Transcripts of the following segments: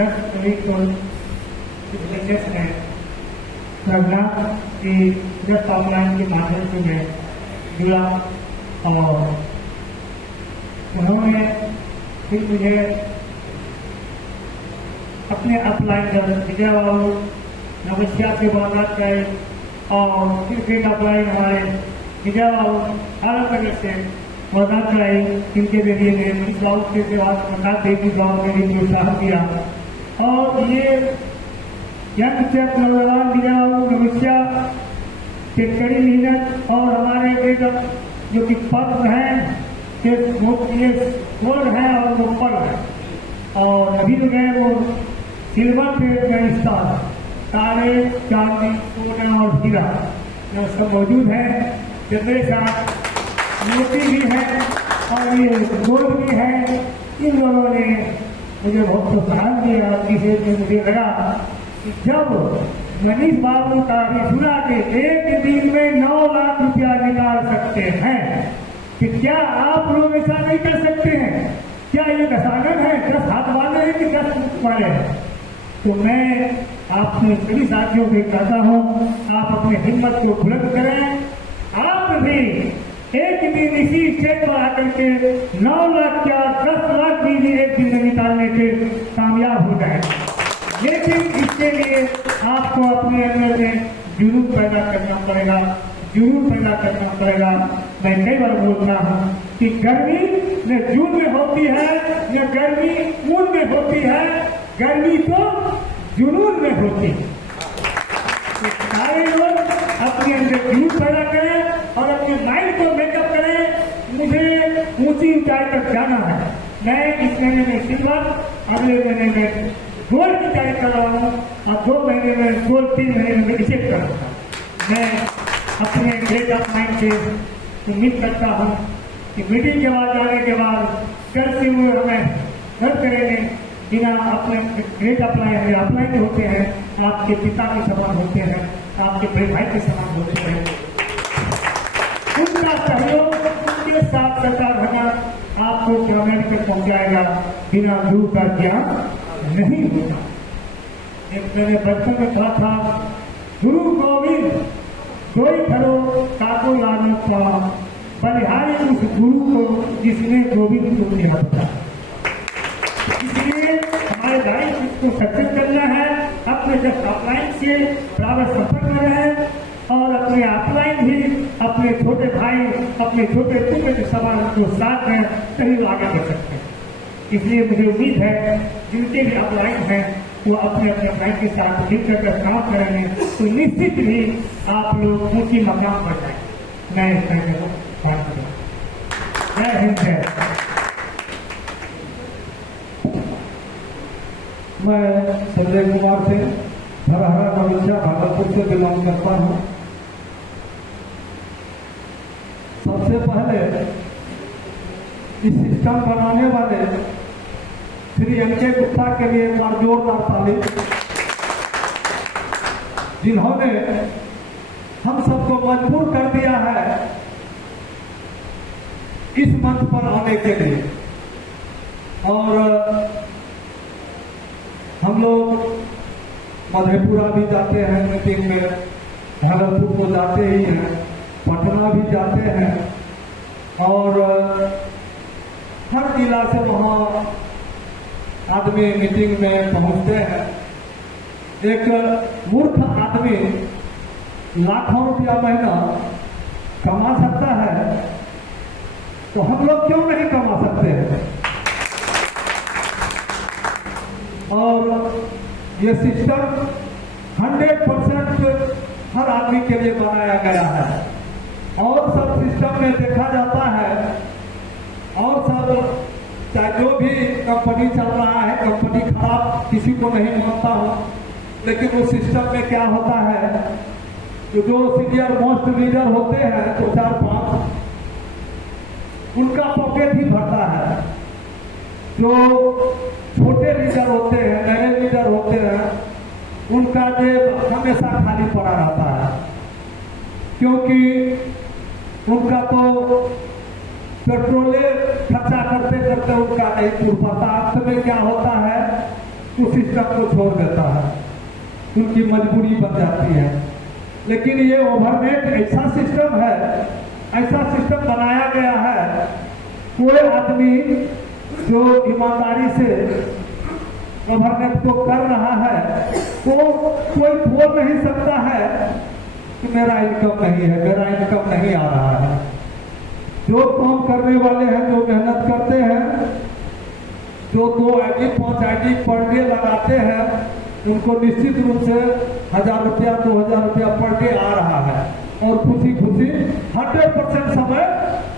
10 तारीख को में रघुनाथ की जस्ट ऑनलाइन के माध्यम से मैं जुड़ा और उन्होंने फिर मुझे अपने अपलाइन जब विजय बाबू नमस्या से बात गए और फिर गेट अपलाइन हमारे विजय बाबू अलग अलग से बात कराई, इनके जरिए ने इस बाबू के बाद प्रकाश देवी बाबू ने भी प्रोत्साहन दिया और ये यंग चेक नौजवान विजय बाबू नमस्या के कड़ी मेहनत और हमारे एक जो कि पद हैं कि गोल्ड है और वो पल है और अभी जो है वो सिल्वर पे स्थान तारे चांदी सोना और हीरा जो सब मौजूद है, जब मेरे साथ मोती भी है और ये गोल्ड भी है। इन लोगों ने मुझे बहुत प्रोत्साहन दिया, जिसे मुझे लगा कि जब मनीष बाबू का भी सुना कि एक दिन में 9 लाख रुपया निकाल सकते हैं कि क्या आप लोग ऐसा नहीं कर सकते हैं? क्या ये दशानन है? 10 हाथ वाले हैं कि 10 वाले हैं? तो मैं आपसे सभी साथियों से कहता हूँ, आप अपनी हिम्मत को बुलंद करें। आप भी एक दिन इसी स्टेज पर आकर के 9 लाख क्या 10 लाख भी एक दिन में निकालने के कामयाब हो जाए, लेकिन इसके लिए आपको अपने अंदर में जुनून पैदा करना पड़ेगा, जुनून पैदा करना पड़ेगा। मैं कई बार बोलता हूँ कि गर्मी न जून में होती है न गर्मी जून में होती है, गर्मी तो जुनून में होती है। तो सारे लोग अपने अंदर जुनून पैदा करें और अपने माइंड को मेकअप करें। मुझे ऊंची ऊंचाई तक जाना है। मैं इस महीने में सिल्वर, अगले महीने में गोल्ड की तैयारी कर रहा हूँ और 2 महीने में गोल्ड, 3 महीने में रिजेक्ट कर रहा हूँ। मैं अपने ग्रेट ऑफ माइंड से उम्मीद करता हूँ कि मीटिंग के बाद जाने के बाद करते हुए हमें रद्द करेंगे। बिना अपने ग्रेट अप्लाई होते हैं, आपके पिता के समान होते हैं, आपके बड़े भाई के समान होते हैं। उनका सहयोग, उनके साथ सरकार भगा आपको ग्रामीण तक पहुंचाएगा। बिना गुरु का ज्ञान नहीं होता। एक मैंने बचपन में कहा था, गुरु गोविंद कोई करो काको लानो पा, बलिहारी उस गुरु को जिसने गोविंद को दिया था। इसलिए हमारे भाई इसको सक्सेस करना है। अपने जब ऑफलाइन से बराबर सफर कर रहे हैं और अपने ऑफलाइन भी अपने छोटे भाई, अपने छोटे पुत्र के सवाल को साथ में कहीं आगे बढ़ सकते हैं। इसलिए मुझे उम्मीद है जिनके भी ऑफलाइन हैं वो अपने अपने भाई के साथ मिलकर काम करेंगे तो निश्चित ही आप लोग ऊंची मकाम पर जाएंगे। मैं इस तरह को बात करूँ। जय हिंद। है मैं संजय कुमार से धरहरा नवलछा भागलपुर से बिलोंग करता हूँ। सबसे पहले इस सिस्टम बनाने वाले श्री एम.के. गुप्ता के लिए एक बार जोरदार ताली, जिन्होंने हम सबको मजबूर कर दिया है इस मंच पर आने के लिए। और हम लोग मधेपुरा भी जाते हैं मीटिंग में, भागलपुर को जाते ही हैं, पटना भी जाते हैं और हर जिला से वहाँ आदमी मीटिंग में पहुंचते हैं। एक मूर्ख आदमी लाखों रुपया महीना कमा सकता है तो हम लोग क्यों नहीं कमा सकते हैं? और ये सिस्टम 100% हर आदमी के लिए बनाया गया है। और सब सिस्टम में देखा जाता है और सब चाहे जो भी कंपनी चल रहा है, कंपनी खराब किसी को नहीं मानता हूँ, लेकिन वो सिस्टम में क्या होता है कि जो सीनियर मोस्ट लीडर होते हैं तो 4-5 उनका पॉकेट ही भरता है। जो छोटे लीडर होते हैं, नए लीडर होते हैं, उनका जेब हमेशा खाली पड़ा रहता है, क्योंकि उनका तो पेट्रोले खर्चा करते करते उनका नहीं पूर पाता। अंत में क्या होता है उस सिस्टम को छोड़ देता है, उनकी मजबूरी बन जाती है। लेकिन ये ओवरनेट ऐसा सिस्टम है, ऐसा सिस्टम बनाया गया है, कोई आदमी जो ईमानदारी से ओवरनेट को कर रहा है तो कोई बोल नहीं सकता है कि मेरा इनकम नहीं है, मेरा इनकम नहीं आ रहा है। जो काम करने वाले हैं, जो मेहनत करते हैं, जो 2 ID 5 ID पर डे लगाते हैं, उनको निश्चित रूप से 1000 रुपया 2000 रुपया पर डे आ रहा है और खुशी खुशी 100% समय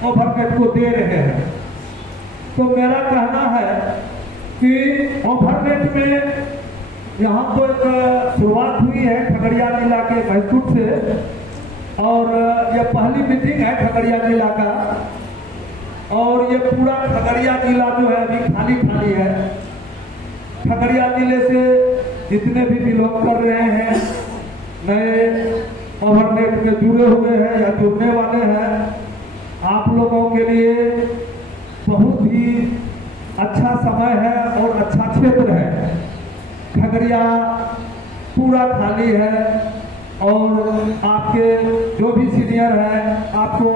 ओवरनेट को दे रहे हैं। तो मेरा कहना है कि ओवरनेट में यहाँ तो एक शुरुआत हुई है खगड़िया जिला के महसूर से, और यह पहली मीटिंग है खगड़िया जिला का, और ये पूरा खगड़िया जिला जो है अभी खाली खाली है। खगड़िया जिले से जितने भी बिलोंग कर रहे हैं, नए ओवरनेट में जुड़े हुए हैं या जुड़ने वाले हैं, आप लोगों के लिए बहुत ही अच्छा समय है और अच्छा क्षेत्र है। खगड़िया पूरा खाली है और आपके जो भी सीनियर है आपको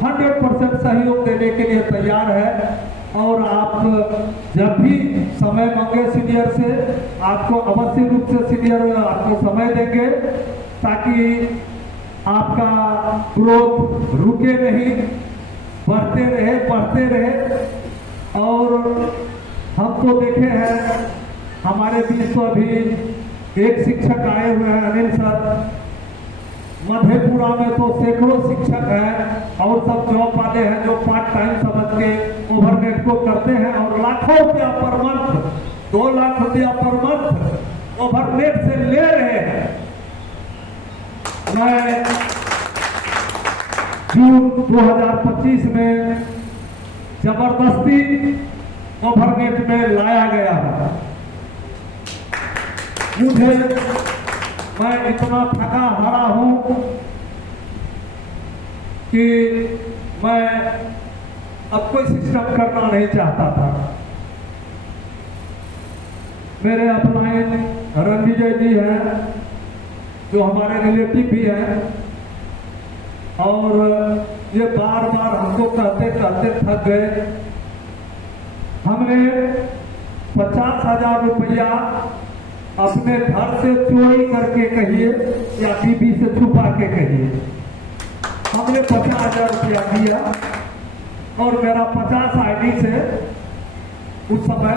100% सहयोग देने के लिए तैयार है। और आप जब भी समय मांगे सीनियर से, आपको अवश्य रूप से सीनियर आपको समय देंगे ताकि आपका ग्रोथ रुके नहीं, बढ़ते रहे, बढ़ते रहे। और हम तो देखे हैं हमारे बीच तो अभी एक शिक्षक आए हुए हैं, अनिल सर। मधेपुरा में तो सैकड़ों शिक्षक हैं और सब जॉब वाले हैं जो पार्ट टाइम समझ के ओवरनेट को करते हैं और लाखों रुपया पर मंथ, 2 लाख रुपया पर मंथ ओवरनेट से ले रहे हैं। मैं जून 2025 में जबरदस्ती ओवरनेट में लाया गया है। मैं इतना थका हारा हूं कि मैं अब कोई सिस्टम करना नहीं चाहता था। मेरे अपलाइन रणविजय जी हैं जो हमारे रिलेटिव भी हैं, और ये बार बार हमको कहते कहते थक गए। हमने 50,000 रुपया अपने घर से चोरी करके कहिए या बीबी से छुपा के कहिए, हमने 50,000 रुपया दिया और मेरा 50 ID से उस समय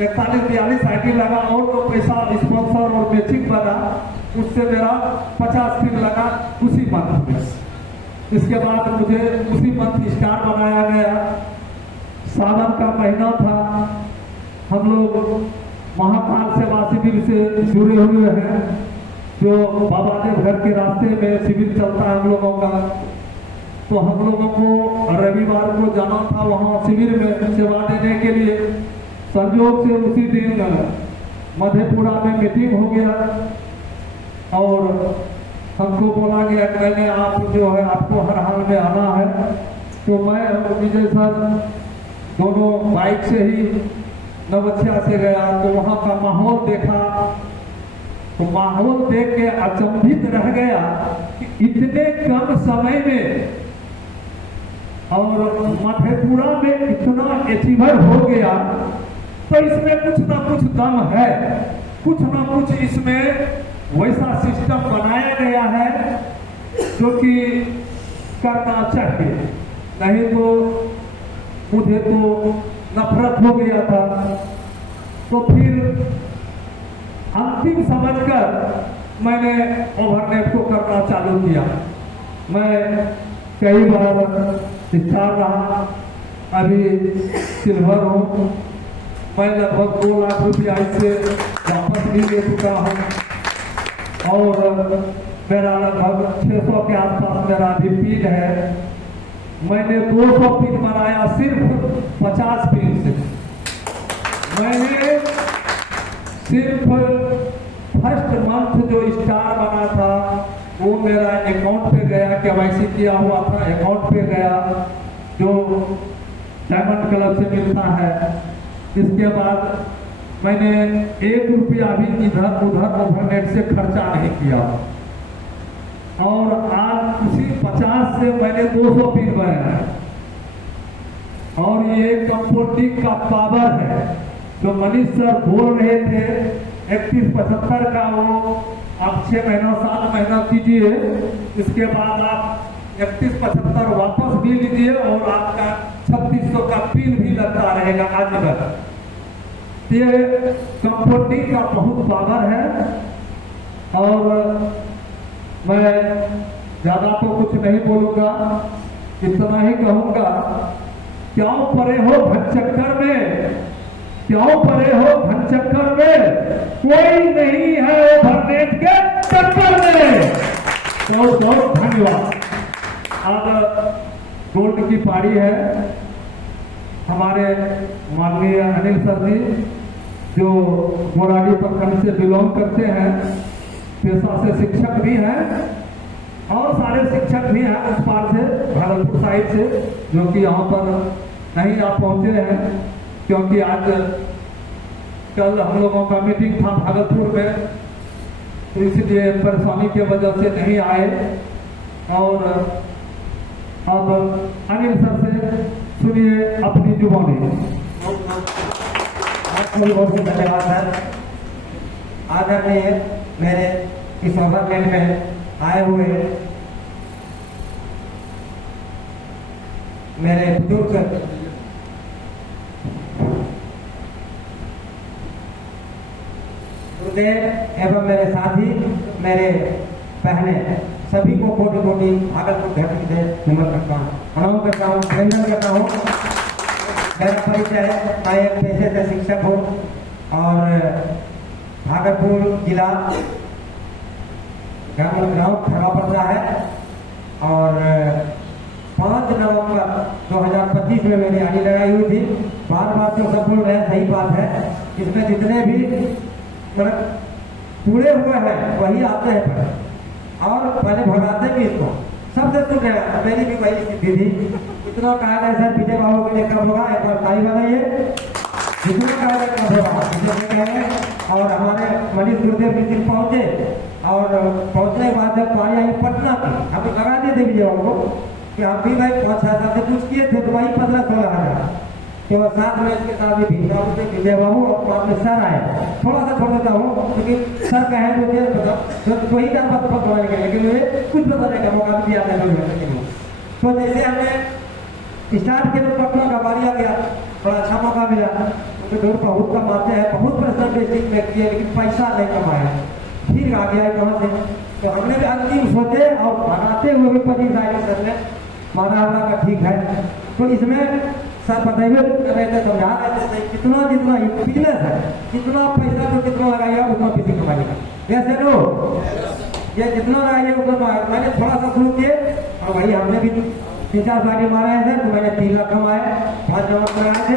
41-42 ID लगा और जो पैसा स्पॉन्सर और मैचिंग बना उससे मेरा 50 फिर लगा उसी मंथ में। इसके बाद मुझे उसी मंथ स्टार बनाया गया। सावन का महीना था, हम लोग महाकाल सेवा शिविर से जुड़े हुए हैं जो बाबा देव घर के रास्ते में शिविर चलता है हम लोगों का। तो हम लोगों को रविवार को जाना था वहाँ शिविर में सेवा देने के लिए। संयोग से उसी दिन मधेपुरा में मीटिंग हो गया और हमको बोला गया कि आप जो है आपको हर हाल में आना है। तो मैं और विजय सर दोनों बाइक से ही नवच्छा से गया। तो वहाँ का माहौल देखा, तो माहौल देख के अचंभित रह गया कि इतने कम समय में और मधेपुरा में इतना अचीवर हो गया, तो इसमें कुछ ना कुछ दम है, कुछ ना कुछ इसमें वैसा सिस्टम बनाया गया है जो कि करना चाहिए। नहीं तो मुझे तो नफरत हो गया था। तो फिर अंतिम समझकर मैंने ओवरनेट को करना चालू किया। मैं कई बार स्टार रहा, अभी सिल्वर हूँ। मैं लगभग 2 लाख रुपया इससे वापस भी ले चुका हूँ और मेरा लगभग 600 के आसपास मेरा अभी पिन है। मैंने 200 पिन बनाया सिर्फ 50 पिन से। मैंने सिर्फ फर्स्ट मंथ जो स्टार बना था वो मेरा अकाउंट पे गया, KYC किया हुआ था, अकाउंट पे गया जो डायमंड क्लब से मिलता है। इसके बाद मैंने 1 रुपया भी इधर उधर ओवरनेट से खर्चा नहीं किया और आज उसी 50 से मैंने 200 पिन बनाया है। और ये कंप्यूटिंग का पावर है जो मनीष सर बोल रहे थे 3175 का, वो आप 6 महीना 7 महीना कीजिए, इसके बाद आप 3175 वापस भी लीजिए और आपका 3600 का पिन भी लगता रहेगा आजीवन। ये कंप्यूटिंग का बहुत पावर है और मैं ज्यादा तो कुछ नहीं बोलूंगा, इतना ही कहूंगा, क्यों परे हो घनचक्कर में, क्यों परे हो घनचक्कर में, कोई नहीं है ओवरनेट के चक्कर में। बहुत बहुत धन्यवाद। अब गोल्ड की पारी है। हमारे माननीय अनिल सर जी जो गोराडी प्रखंड से बिलोंग करते हैं, पेशा से शिक्षक भी हैं और सारे शिक्षक भी हैं उस पार से भागलपुर साइड से, जो कि यहाँ पर नहीं आ पहुंचे हैं क्योंकि आज कल हम लोगों का मीटिंग था भागलपुर में, तो इसलिए परेशानी की वजह से नहीं आए। और अब अनिल सर से सुनिए अपनी जुबानी। बहुत धन्यवाद सर। आदरणीय मेरे इस ओवरनेट में आए हुए मेरे बुजुर्ग गुरुदेव एवं मेरे साथी, मेरे बहने, सभी को कोटि कोटि भागलपुर घाटी से नमन करता हूँ, प्रणाम करता हूँ, अभिनंदन करता हूँ। मेरा परिचय, मैं एक पेशे से शिक्षक हूँ और भागलपुर जिला गांव खड़ा पड़ता है और 5 नवंबर 2025 में मैंने आनी लगाई हुई थी। बार बार जो सब बोल रहे हैं सही बात है, इसमें जितने भी पूरे हुए हैं वही आते हैं पर और पहले भगाते भी इसको सबसे सुन रहे हैं। मेरी भी वही स्थिति थी। इतना कहा गया सर विजय बाबू के लिए कब होगा, एक बार ताली बनाइए। जितना कहा गया कब होगा और हमारे मनीष गुरुदेव भी दिन पहुंचे और पहुंचने के बाद जब पानी आई पटना की, हम तो लगा दिए थे विजय बाबू को कि आप भी भाई 5-6 साल से कुछ किए थे तो वही 15-16 हजार, तो साथ में इसके साथ भी भीमा से विजय बाबू और बाद में सर आए। थोड़ा सा छोड़ देता हूँ क्योंकि सर कहे तो वही का बात बताने के, लेकिन मुझे कुछ बताने का मौका भी दिया था। तो जैसे हमने स्टार्ट किया तो पटना का बारी आ गया, बड़ा अच्छा मौका मिला। तो दूर बहुत कमाते हैं, बहुत परिश्रम डिस्ट्रिक्ट में किए लेकिन पैसा नहीं कमाया। फिर आ गया कहाँ से, तो हमने भी अंतिम सोचे और बनाते हुए भी 25 साल सर ने माना का ठीक है। तो इसमें सर बताइए रहे थे, समझा रहे थे जितना जितना बिजनेस है, जितना पैसा तो कितना लगाइएगा उतना पैसे कमाइएगा। जैसे लो ये जितना लगाइएगा उतना, मैंने थोड़ा सा शुरू किए और वही हमने भी 3-4 साल मारे हैं सर, तो मैंने 3 लाख कमाए, 5 नंबर लगाए थे।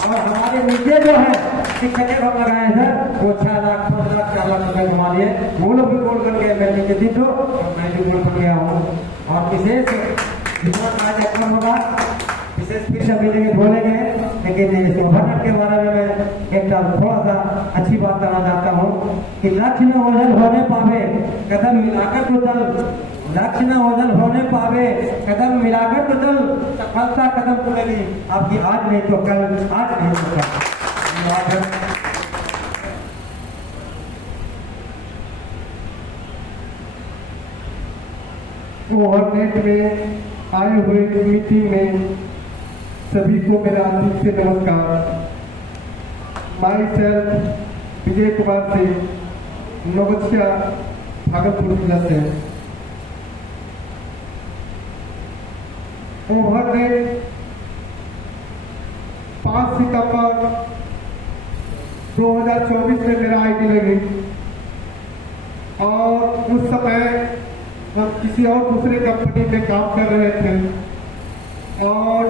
और हमारे नीचे जो है शिक्षक हम लगाए सर, वो 6 लाख 5 लाख 4 लाख रुपए कमा लिए। वो लोग भी गोल करके मैं नीचे दिन और मैं भी गोल कर गया हूँ। और विशेष जितना कार्यक्रम होगा विशेष फिर से मिलेंगे बोलेंगे, लेकिन ओवरनेट के बारे में मैं एक थोड़ा सा अच्छी बात करना चाहता हूँ कि लक्ष्य में ओझल होने पावे कदम मिलाकर तो चल, लक्ष्य में ओझल होने पावे कदम मिलाकर तो चल, सफलता कदम चलेगी आपकी आज नहीं तो कल, आज नहीं तो कल। ओवरनेट में आए हुए मीटिंग में सभी को मेरा दिल से नमस्कार। माई सेल्फ विजय कुमार सिंह, नवगछिया, भागलपुर जिला से। ओवरनेट 5 सितंबर 2024 में मेरा आईडी लगी और उस समय हम किसी और दूसरे कंपनी में काम कर रहे थे और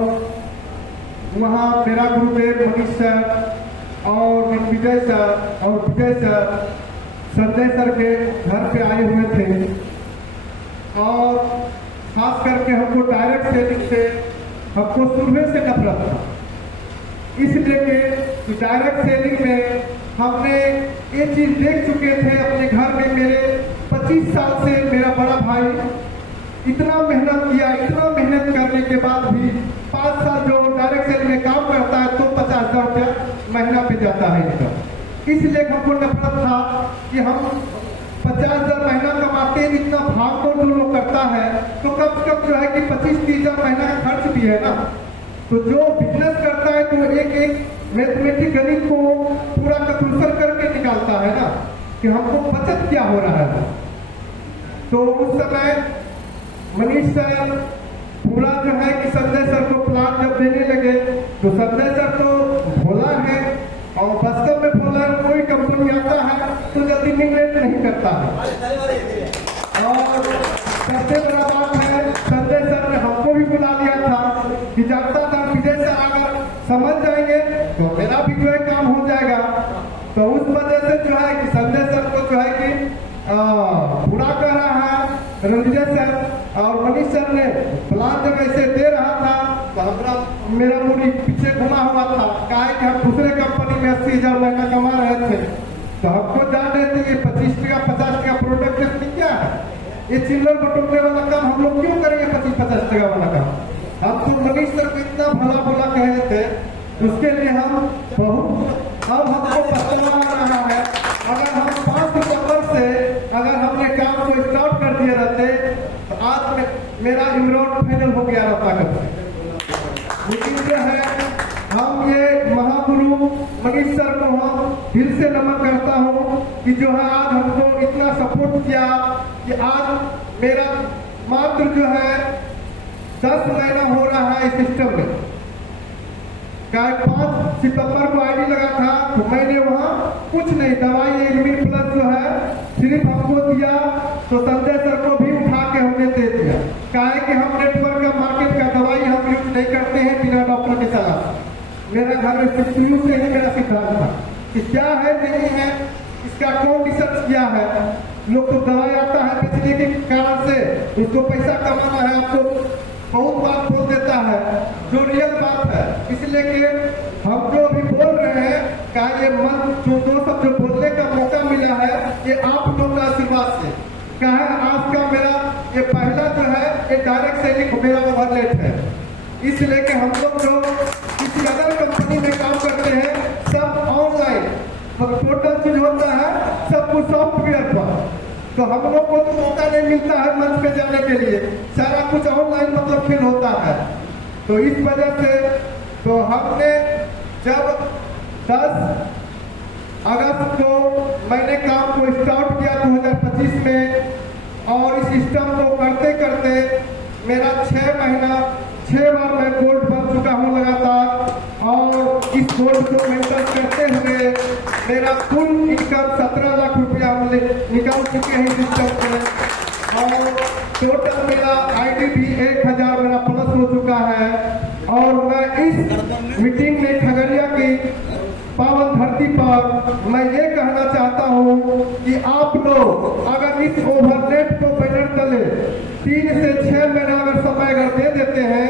वहाँ मेरा गुरुदेव मनीष सर और दिग्विजय सर और विजय सर संजय सर के घर पे आए हुए थे और खास करके हमको डायरेक्ट सेलिंग से हमको शुरू से नफरत था, इसलिए कि डायरेक्ट सेलिंग में हमने ये चीज देख चुके थे अपने घर में। मेरे 25 साल से मेरा बड़ा भाई इतना मेहनत किया, इतना मेहनत करने के बाद भी 5 साल जो डायरेक्ट सेल में काम करता है तो 50,000 रुपया महीना पे जाता है इनका। इसलिए हमको नफरत था कि हम 50,000 महीना कमाते हैं, इतना भाग दौड़ जो लोग करता है तो कम से कम जो है कि 25-30 हजार महीना का खर्च भी है ना। तो जो बिजनेस करता है तो एक एक मैथमेटिक गणित को पूरा कैलकुलेशन करके निकालता है ना कि हमको बचत क्या हो रहा है। तो उस समय मनीष सर पूरा जो है कि संजय सर को प्लान जब देने लगे तो संजय सर तो भोला है और वास्तव में भोला है, कोई कंपनी आता है तो जल्दी निगलेक्ट नहीं करता है। और सबसे बड़ा बात है संजय सर ने हमको भी बुला लिया था कि जानता था विजय सर अगर समझ जाएंगे तो मेरा भी जो है काम हो जाएगा। तो उस वजह से जो है कि संजय सर को जो है कि पूरा कर रहा है रंजय सर और मनीष सर ने प्लान जब ऐसे दे रहा था तो मेरा मुड़ी पीछे घुमा हुआ था। कहा कि हम दूसरे कंपनी में 80,000 महीना कमा रहे थे तो हमको जान रहे थे ये 25 टका 50 टका प्रोडक्ट बेचने क्या है, ये चिल्लर बटोरने वाला काम हम लोग क्यों करेंगे 25-50 टका वाला काम। हम तो मनीष सर को इतना भला भला कह रहे थे उसके लिए हम बहुत अब हमको पछतावा आ रहा है। अगर हम 5 सितंबर से अगर हमने काम को स्टार्ट कर दिया रहते तो आज मेरा इमरान फाइनल हो गया रहता करते। लेकिन जो है हम ये महागुरु मनीष सर को हम दिल से नमन करता हूँ कि जो है आज हमको इतना सपोर्ट किया कि आज मेरा मात्र जो है 10 महीना हो रहा है इस सिस्टम में। 5 सितंबर को आईडी लगा था तो मैंने वहाँ कुछ नहीं दवाई इल्मिन प्लस जो है सिर्फ हमको दिया तो संजय सर को भी उठा के हमने दे दिया। कहा है कि हम नेटवर्क का मार्केट का दवाई हम यूज नहीं करते हैं बिना डॉक्टर के सलाह। मेरा घर में शुरू से ही मेरा सिद्धांत था कि क्या है नहीं है इसका कौन रिसर्च किया है। लोग तो दवाई आता है बेचने के कारण से उसको पैसा कमाना है, आपको बहुत बात बोल देता है जो रियल बात है। इसलिए कि हम जो अभी बोल रहे हैं क्या ये मन जो दो सब जो बोलने का मौका मिला है ये आप लोगों का आशीर्वाद से क्या है। आज का मेरा ये पहला जो है ये डायरेक्ट सेलिंग मेरा ओवरलेट है। इसलिए कि हम लोग जो किसी अदर कंपनी में काम करते हैं सब ऑनलाइन टोटल चीज होता है सब कुछ सॉफ्टवेयर पर, तो हम लोग को तो मौका नहीं मिलता है मंच पे जाने के लिए, सारा कुछ ऑनलाइन मतलब खेल होता है। तो इस वजह से तो हमने जब 10 अगस्त को मैंने काम को स्टार्ट किया 2025 में और इस सिस्टम को करते करते मेरा 6 बार मैं गोल्ड बन चुका हूँ लगातार। और इस गोल्ड को मेंटेन करते हुए मेरा कुल इनकम 17 लाख रुपया निकाल चुके हैं सिस्टम में। और टोटल मेरा आईडी भी 1000 मेरा प्लस हो चुका है। और मैं इस मीटिंग में खगड़िया की पावन धरती पर मैं ये कहना चाहता हूँ कि आप लोग अगर इस ओवरनेट को बैनर तले 3 से 6 महीना अगर समय अगर दे देते हैं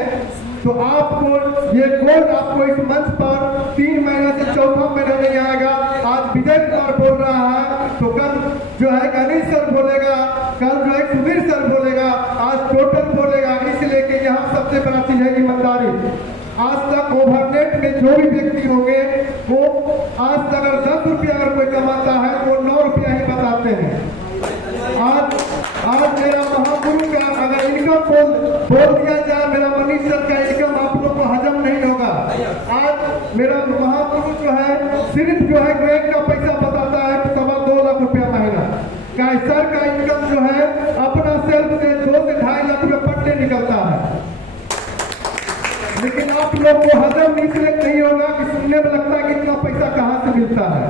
तो आपको ये गोल्ड आपको इस मंच पर 3 महीना से 4था महीना नहीं आएगा। आज विजय कुमार बोल रहा है तो कल जो है अनिल सर बोलेगा, कल जो है सुधीर सर बोलेगा, आज टोटल बोलेगा। इसलिए कि यहाँ सबसे बड़ा चीज है ईमानदारी। आज तक ओवरनेट में जो भी व्यक्ति होंगे वो आज तक अगर 10 रुपया अगर कोई कमाता है वो 9 रुपया ही बताते हैं। आज मेरा महागुरु का अगर इनकम बोल दिया जाए मेरा मनीष सर का इनकम आप लोग को हजम नहीं होगा। आज मेरा महागुरु जो है सिर्फ जो है ग्रेड का पैसा बताता है 2.25 लाख रुपया महीना का। सर का इनकम जो है अपना सेल्फ से 2 से 2.5 लाख रुपया पर डे निकलता है। लेकिन आप लोग को हजम इसलिए नहीं होगा कि सुनने में लगता है कि इतना पैसा कहाँ से मिलता है।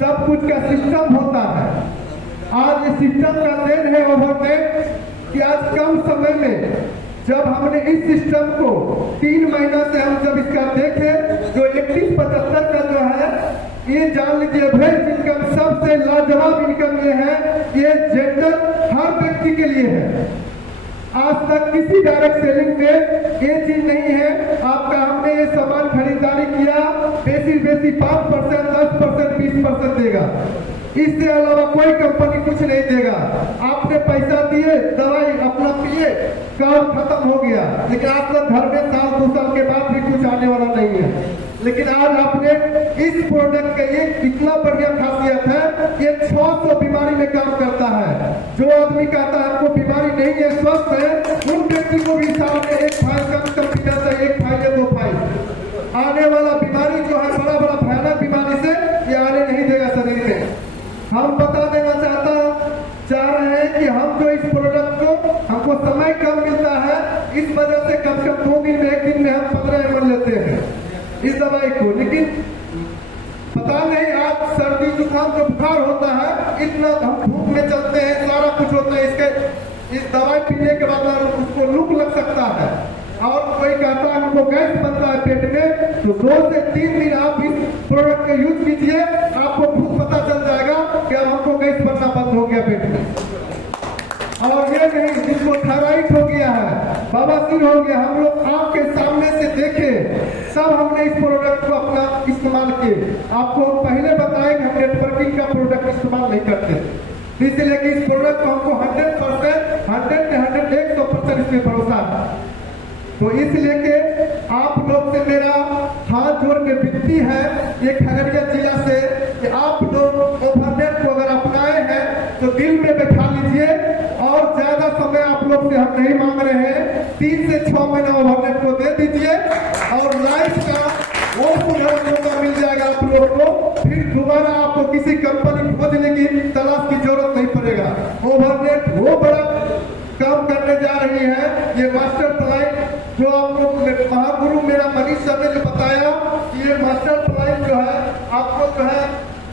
सब कुछ का सिस्टम होता है। आज ये सिस्टम का देन है ओवरनेट कि आज कम समय में जब हमने इस सिस्टम को 3 महीना से हम जब इसका देखे जो 3175 का जो है ये जान लीजिए एवरेज इनकम सबसे लाजवाब इनकम ये है, ये जेंडर हर व्यक्ति के लिए है। आज तक किसी डायरेक्ट सेलिंग में ये चीज नहीं है। आपका हमने ये सामान खरीदारी किया, बेसी 5%, 10%, 20% देगा, इससे अलावा कोई कंपनी कुछ नहीं देगा। आपने पैसा दिए, दवाई अपना पिए, काम खत्म हो गया। लेकिन आज तक घर में साल 2 साल के बाद भी कुछ आने वाला नहीं है। लेकिन आज आपने इस प्रोडक्ट का ये इतना बढ़िया खासियत है, ये 600 बीमारी में काम करता है। जो आदमी कहता है हमको बीमारी नहीं है, स्वस्थ है, उन व्यक्ति को भी साल में 1 फाइल कम पीना चाहिए, 1 फाइल या 2 फाइल। आने वाला बीमारी जो है बड़ा भयानक बीमारी से ये आने नहीं देगा शरीर में। हम बता देना चाह रहे हैं कि हम जो इस प्रोडक्ट को हमको समय कम मिलता है, इस वजह से कम से कम 2 दिन में 1 दिन में हम 15 ml लेते हैं इस दवाई को। लेकिन पता नहीं आज सर्दी जुकाम जो बुखार होता है, इतना हम धूप में चलते हैं, सारा कुछ होता है, इसके इस दवाई पीने के बाद उसको लू लग सकता है। और कोई कहता है हमको गैस बनता है पेट में, तो 2 से 3 दिन आप इस प्रोडक्ट का यूज कीजिए, आपको खुद पता चल जाएगा कि अब हमको गैस बनना बंद हो गया पेट में। और ये नहीं, जिसको थायराइड हो गया है, बवासीर हो गया, हम लोग आपके सामने से देखे, सब हमने इस प्रोडक्ट को अपना इस्तेमाल किए। आपको हम पहले बताएं कि हम नेटवर्किंग का प्रोडक्ट इस्तेमाल नहीं करते, इसलिए कि इस प्रोडक्ट को हमको 100% 100% इसमें भरोसा है। तो इसलिए कि आप लोग से मेरा हाथ जोड़ के विनती है, ये खगड़िया जिला से, कि आप लोग ओवरनेट को अगर अपनाए हैं तो दिल में बैठा लीजिए। और ज्यादा समय आप लोग से हम नहीं मांग रहे हैं, 3 से 6 महीना ओवरनेट को दे दीजिए और लाइफ का वो सुधार मौका मिल जाएगा आप लोग को। फिर दोबारा आपको किसी कंपनी खोजने की तलाश की जरूरत नहीं पड़ेगा। ओवरनेट वो बड़ा काम करने जा रही है। ये मास्टर प्लान जो आपको महागुरु मेरा मनीष सर ने जो बताया कि ये मास्टर प्लान जो है आपको जो है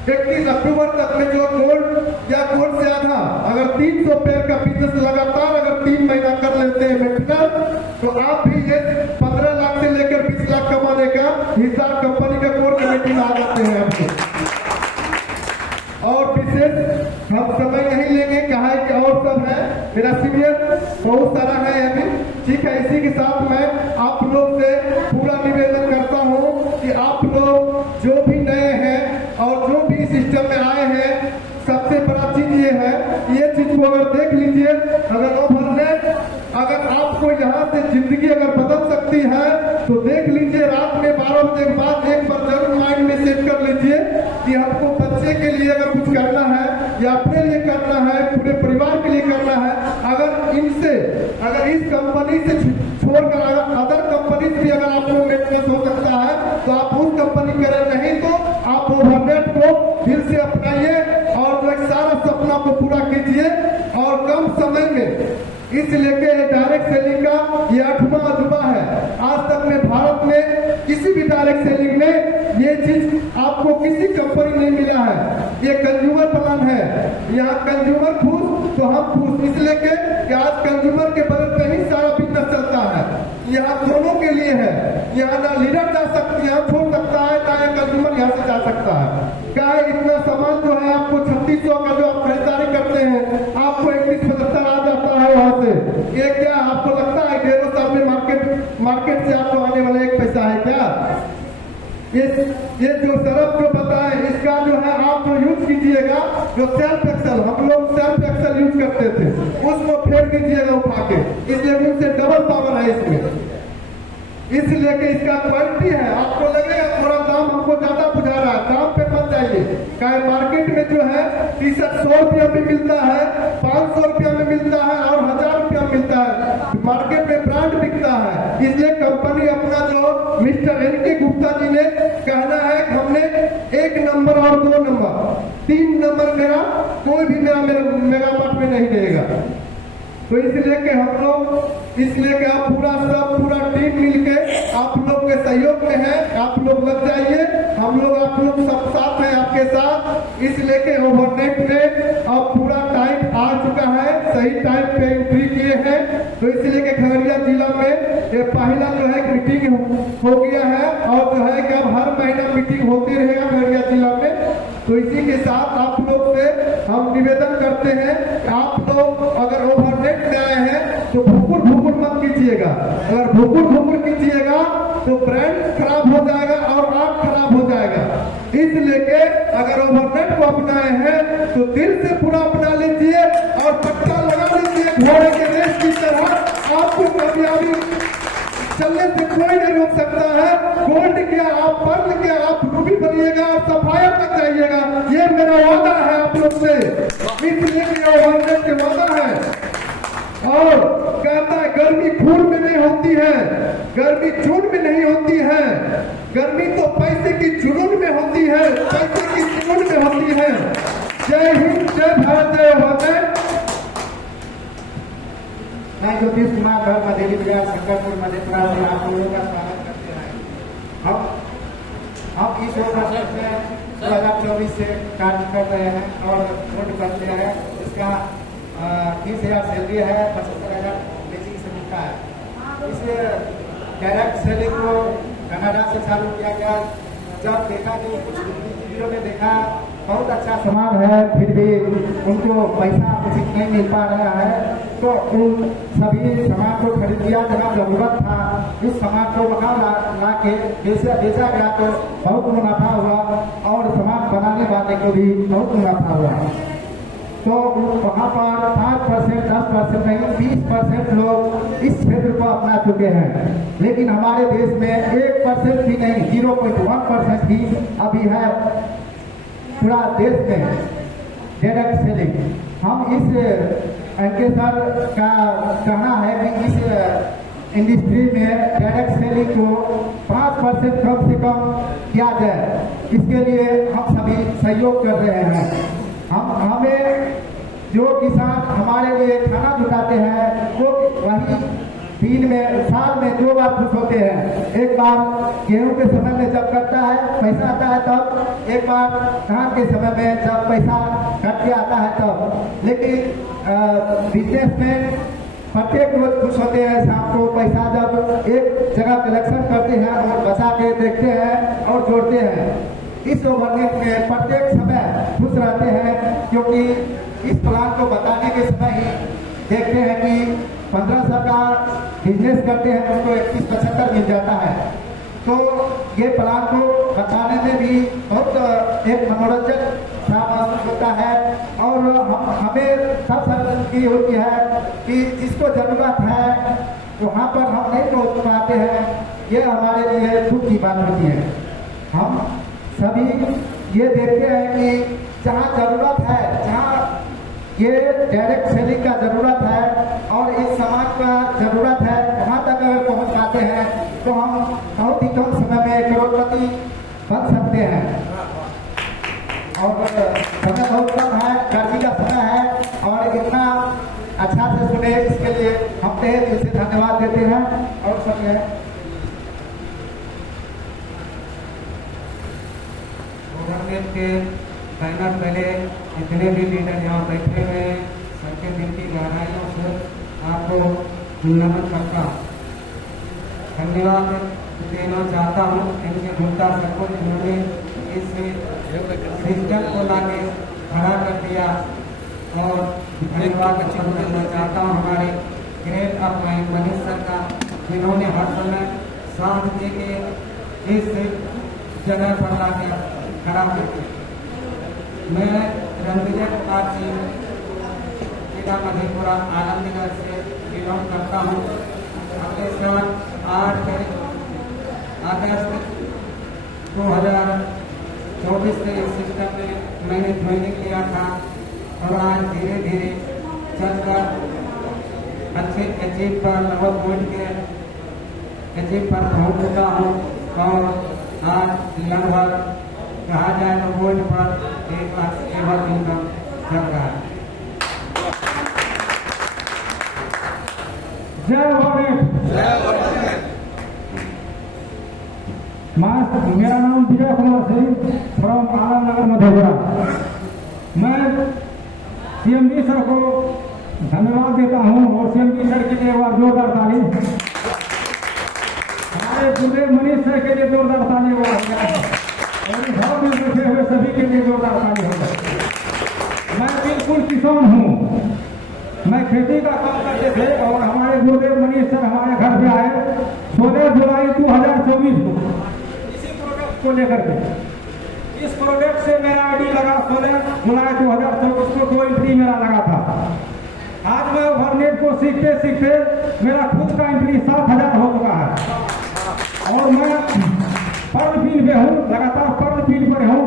31 अक्टूबर तक में जो गोल्ड या गोल्ड से आधा अगर 300 पेयर का बिजनेस लगातार अगर 3 महीना कर लेते हैं मेडिकल, तो आप भी ये 15 लाख से लेकर 20 लाख कमाने का हिसाब कंपनी का कोर कमेटी में आ जाते हैं आपको। और विशेष हम समय नहीं लेंगे, कहा है कि और सब है, मेरा सीनियर बहुत सारा है अभी, ठीक है। इसी के साथ मैं आप लोग से पूरा निवेदन करता हूँ कि आप लोग जो भी नए हैं और जो भी सिस्टम में आए हैं, सबसे बड़ा चीज ये है, ये चीज को अगर देख लीजिए, अगर ओवरनेट अगर आपको यहाँ से जिंदगी अगर बदल सकती है तो देख लीजिए, रात में 12 बजे के बाद एक बार जरूर माइंड में सेट कर लीजिए कि हमको बच्चे के लिए अगर कुछ करना है या अपने लिए करना है, पूरे परिवार के लिए करना है। अगर इस कंपनी से छोड़कर अगर अदर कंपनी भी अगर आपको मेंटेनेंस हो सकता है तो आप उस कंपनी करें, नहीं तो आप ओवरनेट को दिल से अपनाइए और जो एक सारा सपना को पूरा कीजिए और कम समय में। इसलिए कि डायरेक्ट सेलिंग का ये 8वां अजूबा है। आज तक में भारत में किसी भी डायरेक्ट सेलिंग में ये चीज आपको किसी कंपनी नहीं मिला है। ये कंज्यूमर प्लान है, यहाँ कंज्यूमर खुश तो हम खुश, इसलिए कि आज कंज्यूमर के बदल पे ही सारा बिजनेस चलता है। यहाँ दोनों के लिए है, यहाँ ना लीडर जा सकती है छोड़ सकता है, ना कंज्यूमर यहाँ से जा सकता है। क्या है, इतना सामान जो है आपको 3600 का जो आप खरीदारी करते हैं, आपको 3175 आ जाता है वहां से। ये क्या आपको लगता है 1.5 साल में मार्केट से आपको आने वाला 1 पैसा है क्या? ये जो सरफ जो बताए, इसका जो है आप जो यूज कीजिएगा, जो सेल्फ एक्सल, हम लोग सेल्फ एक्सल यूज करते थे, उसको फेंक दीजिएगा उठा के, इसलिए उनसे डबल पावर है इसमें। इसलिए कि इसका क्वालिटी है, आपको लगेगा थोड़ा दाम हमको ज्यादा बुझा रहा है, दाम पे मत जाइए। क्या मार्केट में जो है टी-शर्ट 100 रुपया में मिलता है, 500 रुपया में मिलता है और 1000 रुपया मिलता है। मार्केट में ब्रांड बिकता है, इसलिए कंपनी अपना जो मिस्टर एन.के. गुप्ता जी ने कहना है कि हमने 1 नंबर और 2 नंबर 3 नंबर मेरा कोई भी मेरा मेगामार्ट में नहीं रहेगा। तो इसलिए कि हम लोग, इसलिए कि आप पूरा टीम मिलके आप लोग के सहयोग में है, आप लोग लग जाइए, हम लोग आप लोग सब साथ हैं आपके साथ। इसलिए कि ओवरनेट में अब पूरा टाइम आ चुका है, सही टाइम पे एंट्री किए हैं। तो इसलिए कि खगड़िया जिला में ये पहला जो है मीटिंग हो गया है और जो है कि अब हर महीना मीटिंग होती रहेगा खगड़िया जिला में। तो इसी के साथ आप लोग से हम निवेदन करते हैं, आप लोग अगर ओवरनेट में आए हैं तो भरपूर अगर भुकुर भुकुर कीजिएगा तो ब्रांड खराब हो जाएगा और आंख खराब हो जाएगा। इसलिए अगर ओवरनाइट को अपनाए हैं तो दिल से पूरा अपना लीजिए और पट्टा लगा लीजिए घोड़े के रेस की तरह। आपको कामयाबी चलने से कोई नहीं रोक सकता है। गोल्ड क्या, आप पर्ल क्या, आप रूबी बनिएगा, आप सफाया तक जाइएगा। ये मेरा वादा है आप लोग से, इसलिए ओवरनाइट के वादा है। और कहता है गर्मी खून में नहीं होती है, गर्मी जून में नहीं होती है, गर्मी तो पैसे की जुनून में होती है, पैसे की जुनून में होती है। जय हिंद, जय भारत, जय ओवरनाइट। मैं ज्योतिष कुमार भर मधेली बाजार शंकरपुर मधेपुरा से आप लोगों का स्वागत करते हैं। हम इस वर्ष में 2024 से कार्य कर रहे हैं और रोड बनते हैं। इसका 30,000 सैलरी है, 75,000 बेसिक से मिलता है। इस डायरेक्ट सेलिंग को कनाडा से चालू किया गया। जब देखा कि कुछ वीडियो में देखा बहुत अच्छा सामान है, फिर भी उनको पैसा उचित नहीं मिल पा रहा है, तो उन सभी सामान को खरीद लिया। जहाँ जरूरत था उस सामान को वहाँ ला के बेचा गया तो बहुत मुनाफा हुआ और सामान बनाने वाले को भी बहुत मुनाफा हुआ। तो वहाँ पर 5%, 10% नहीं 20% लोग इस क्षेत्र को अपना चुके हैं। लेकिन हमारे देश में 1% भी नहीं, 0.1% ही अभी है पूरा देश में डायरेक्ट सेलिंग। हम इस एनके सर का कहना है कि इस इंडस्ट्री में डायरेक्ट सेलिंग को 5% कम से कम किया जाए। इसके लिए हम सभी सहयोग कर रहे हैं। हमें जो किसान हमारे लिए खाना जुटाते हैं वो वही दिन में साल में 2 बार खुश होते हैं। एक बार गेहूं के समय में जब कटता है पैसा आता है तब, एक बार धान के समय में जब पैसा कट के आता है तब। लेकिन बिजनेस में प्रत्येक रोज खुश होते हैं। शाम को पैसा जब एक जगह कलेक्शन करते हैं और बचा के देखते हैं और जोड़ते हैं। इस ओवरनेट में प्रत्येक समय खुश रहते हैं, क्योंकि इस प्लान को बताने के समय ही देखते हैं कि 1500 का बिजनेस करते हैं तो उसको 2175 मिल जाता है। तो ये प्लान को बताने में भी बहुत एक मनोरंजन होता है और हमें सब संतुष्टि होती है कि जिसको जरूरत है वहाँ पर हम नहीं पहुँच पाते हैं। ये हमारे लिए दुख की बात होती है। हम सभी ये देखते हैं कि जहाँ जरूरत है, जहाँ ये डायरेक्ट सेलिंग का जरूरत है और इस सामान का जरूरत है, वहाँ तक अगर पहुँच पाते हैं तो हम बहुत ही कम समय में करोड़पति बन सकते हैं। और समय बहुत कम है, गर्मी का समय है और इतना अच्छा से सुने इसके लिए हम तहे दिल से धन्यवाद देते हैं। और सब है गवर्नमेंट के बैनर पहले जितने भी लीडर यहाँ बैठे हुए सबके दिल की गहराइयों से आपको नमन करता धन्यवाद देना चाहता हूँ। इनके गुप्ता सबको जिन्होंने इस सिस्टम को लाके खड़ा कर दिया और धन्यवाद करना चाहता हूँ हमारे great of mind Manish sir का, जिन्होंने हर समय साथ दे के इस जगह पर लाके खड़ा करके। मैं रणविजय कुमार सिंह जिला मधेपुरा आनंदनगर से बिलोंग करता हूँ। अगले साल 8 अगस्त 2024 से इस सिस्टम में मैंने ज्वाइनिंग किया था और आज धीरे धीरे चलकर अच्छे अचीव पर नंबर पॉइंट के अचीव पर पहुँच चुका हूँ और आज लगभग कहा जाए तो बोर्ड पर 1 लाख से एवं इनकम चल रहा है। जय ओवरनेट। मेरा नाम विजय कुमार सिंह फ्रॉम आनंदनगर मधेपुरा। मैं सीएमडी सर को धन्यवाद देता हूँ और सीएमडी सर के लिए एक बार जोरदार ताली, हमारे गुरुदेव मनीष सर के लिए जोरदार ताली और घर में बैठे हुए सभी के लिए जोरदार ताली होगा। मैं बिल्कुल किसान हूँ मैं खेती का काम करते थे और हमारे गुरुदेव मनीष सर हमारे घर पे आए 16 जुलाई 2024 को इसी प्रोडक्ट को लेकर के। इस प्रोडक्ट से मेरा आईडी लगा 16 जुलाई 2024 को 2 एंट्री मेरा लगा था। आज मैं ओवरनेट को सीखते सीखते मेरा खुद का एंट्री 7,000 हो चुका है और मैं पर्ल फील्ड पे हूँ, लगातार पर्ल फील्ड पर हूँ।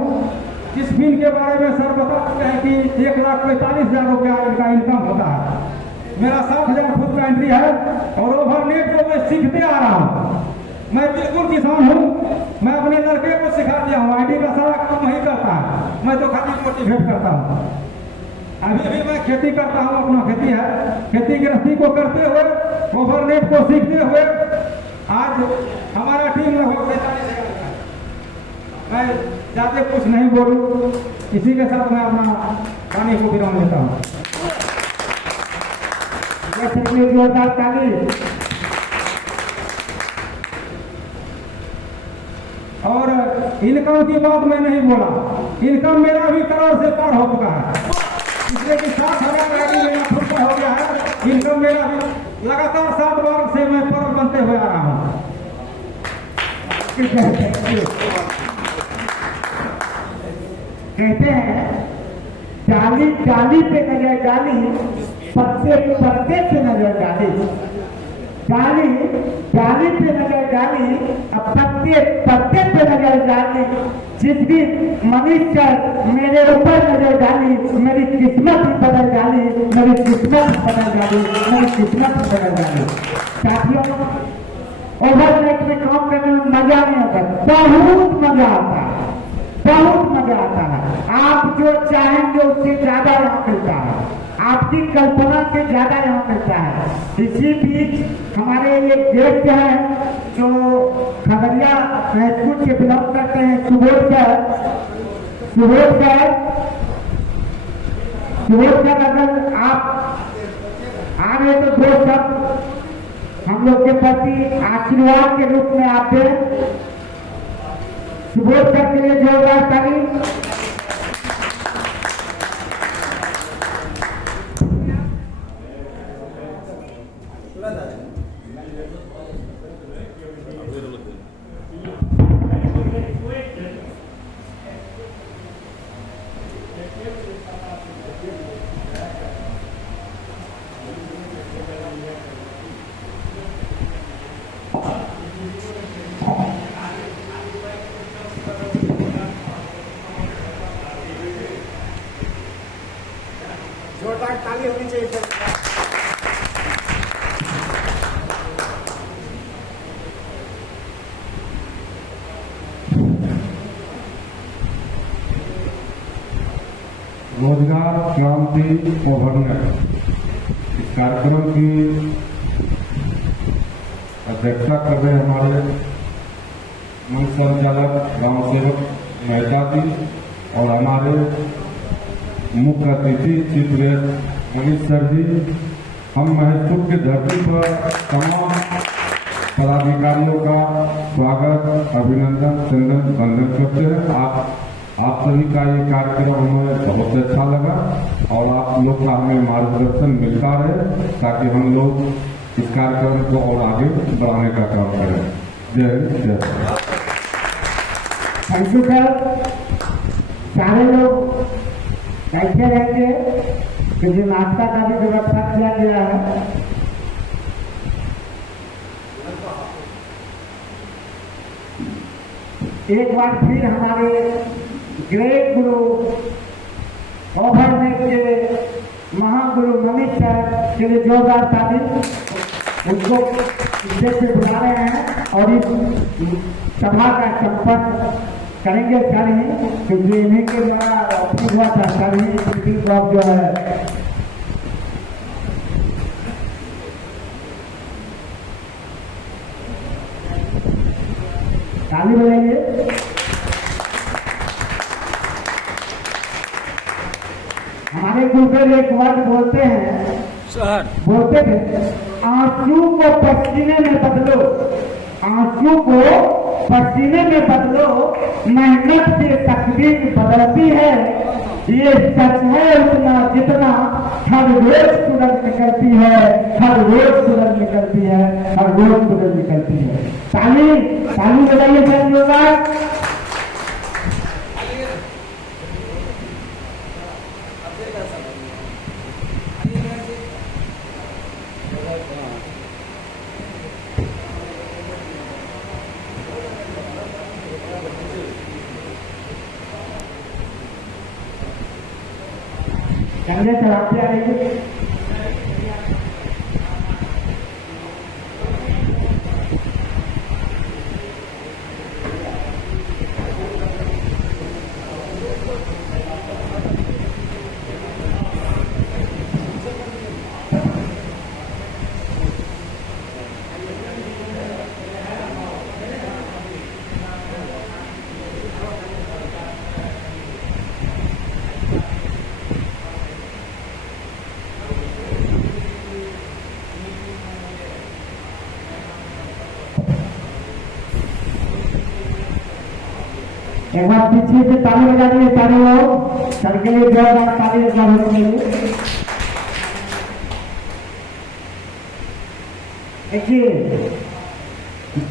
जिस फील्ड के बारे में सर बता चुके हैं कि 1,45,000 रुपया इनका इनकम होता है, मेरा 7,000 खुद का एंट्री है और ओवरनेट को मैं सीखते आ रहा हूँ। मैं बिल्कुल किसान हूँ, मैं अपने लड़के को सिखा दिया हूँ, आईडी का सारा काम वही करता है, मैं तो खाली मोटिवेट करता हूँ। अभी भी मैं खेती करता हूँ, अपना खेती है, खेती गृहस्थी को करते हुए ओवरनेट को सीखते हुए आज हमारा टीम लगभग 45 है। मैं ज़्यादा कुछ नहीं बोलूँ, इसी के साथ मैं अपना पानी को विराम लेता हूँ। जोरदार ताली। और इनकम की बात मैं नहीं बोला, इनकम मेरा भी करोड़ से पार हो चुका है, इसलिए कि 7,000 आईडी मेरा खुद का हो गया है। इनकम मेरा भी लगातार 7 बार से मैं पर्व बनते हुए आ रहा हूँ। कहते हैं डाली डाली पे नजर डाली, पत्ते पत्ते पे नजर डाली, डाली डाली पे नजर डाली, अब पत्ते पत्ते पे नजर डाली। जिस दिन मनीष सर मेरे ऊपर नजर डाली, मेरी किस्मत ही बदल डाली, मेरी किस्मत ही बदल डाली, मेरी किस्मत ही बदल डाली। साथियों, ओवरनाइट में काम करने में मजा नहीं आता, बहुत मजा आता है, बहुत मजा आता है। आप जो चाहेंगे उससे ज्यादा यहाँ मिलता है, आपकी कल्पना से ज्यादा यहाँ मिलता है। इसी बीच हमारे ये गेस्ट हैं जो खगड़िया महसूल के बिलोंग करते हैं, सुबोध सर अगर आप आ रहे तो दो शब्द हम लोग के प्रति आशीर्वाद के रूप में आप दें। सुबोध सर के लिए जोरदार ताली। जोरदार ताली होनी चाहिए। रोजगार क्रांति ओवरनेट इस कार्यक्रम की अध्यक्षता कर रहे हमारे मंच संचालक गांव सेवक मेहता जी और हमारे मुख्य अतिथि चीफ गेस्ट मनीष सर जी। हम महसूल की धरती पर तमाम पदाधिकारियों का स्वागत, अभिनंदन, चंदन वंदन करते हैं। आप सभी का ये कार्यक्रम हमें बहुत अच्छा लगा और आप लोग का हमें मार्गदर्शन मिलता रहे ताकि हम लोग इस कार्यक्रम को और आगे बढ़ाने का काम करें। जय हिंद, जय भारत। Thank you sir. सारे लोग बैठे रहेंगे क्योंकि नाश्ता का भी व्यवस्था किया गया है। एक बार फिर हमारे ग्रेट गुरु ओवरनेट के महागुरु मनीष सर के लिए जोरदार ताली। उनको इसे से बुला रहे हैं और इस सभा का संपर्क करेंगे सर ही, क्योंकि इन्हीं के द्वारा अपनी हुआ था सर ही मीटिंग ब्लॉक जो है। ताली बजाइए। हमारे गुरुदेव एक वर्ड बोलते हैं सर, बोलते थे आंसू को पसीने में बदलो, आंसू को पसीने में बदलो, मेहनत से तकदीर बदलती है, ये सच है उतना कितना हर रोज सूरज निकलती है, हर रोज सूरज निकलती है, हर रोज सूरज निकलती है। ताली ताली बजाइए सर जोरदार। कंधे चढ़ाते आइए। एक बार पीछे से ताली बजा दिए सारे लोग, सर के लिए जोरदार ताली बजा दीजिए। देखिए,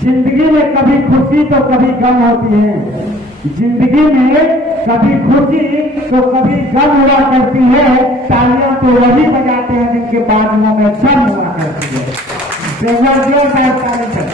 जिंदगी में कभी खुशी तो कभी गम होती है, जिंदगी में कभी खुशी तो कभी गम हुआ करती है। तालियां तो वही बजाते हैं जिनके बाजुओं में दम हुआ करती है। जोरदार ताली